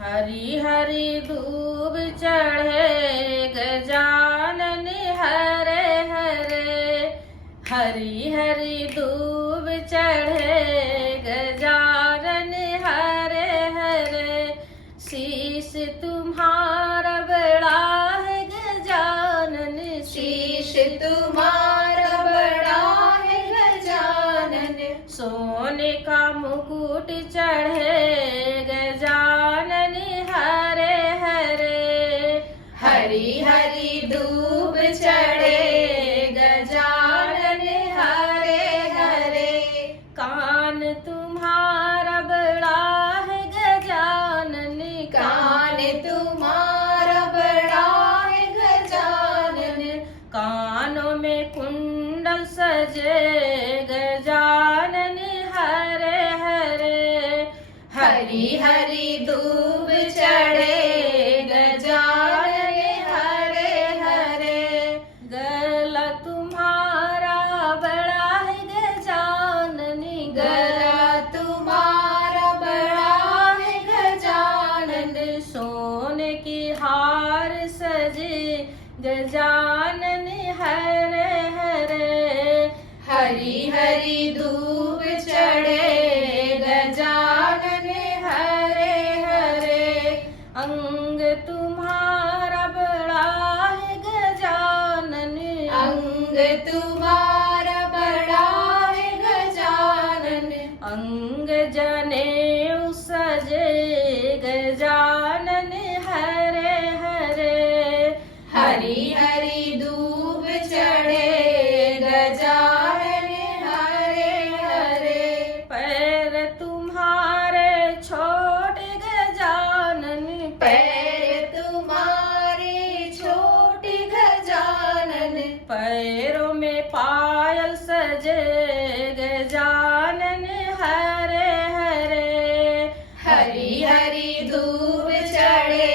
हरी हरी दूब चढ़े गजानन हरे हरे। हरी हरी दूब चढ़े गजानन हरे हरे। शीश तुम्हारा बड़ा है गजानन, शीश तुम्हारा बड़ा है गजानन। सोने का मुकुट चढ़े गजानन हरे हरे। हरी हरी दूब चढ़े गजानन हरे हरे। कान तुम्हारा बड़ा है गजानन, कान तुम्हारा बड़ा है गजानन। कानों में कुंडल सजे गजानन हरे हरे। हरी हरी दूब चढ़े गजानन हरे हरे। गला तुम्हारा बड़ा है गजानन, गला तुम्हारा बड़ा है गजानन। सोने की हार सजे गजानन हरे हरे। हरी हरी दूब चढ़े गजानन हरे हरे। अंग तुम्हारा बड़ा है गजानन, अंग तुम्हारा बड़ा है गजानन। अंग जनेऊ सजे गजानन हरे हरे। हरी हरी दूब चढ़े गजानन हरे हरे। पैर तुम्हारे छोटे गजानन, पैर तुम्हारे छोटे गजानन। पैरों में पायल सजे गजानन हरे हरे। हरी हरी दूब चढ़े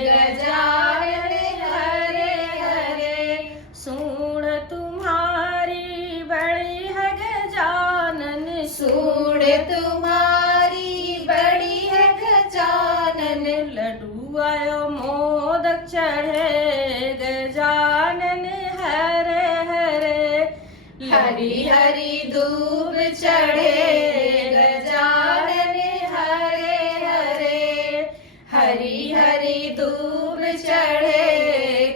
गजानन हरे हरे। सूंड तुम्हारी बड़ी है गजानन, सूंड तुम्हारी बड़ी है गजानन। लड्डू आयो मोदक चढ़े गजानन हरे हरे। हरी हरी दूब चढ़े गजानन हरे हरे। हरी हरी दूब चढ़े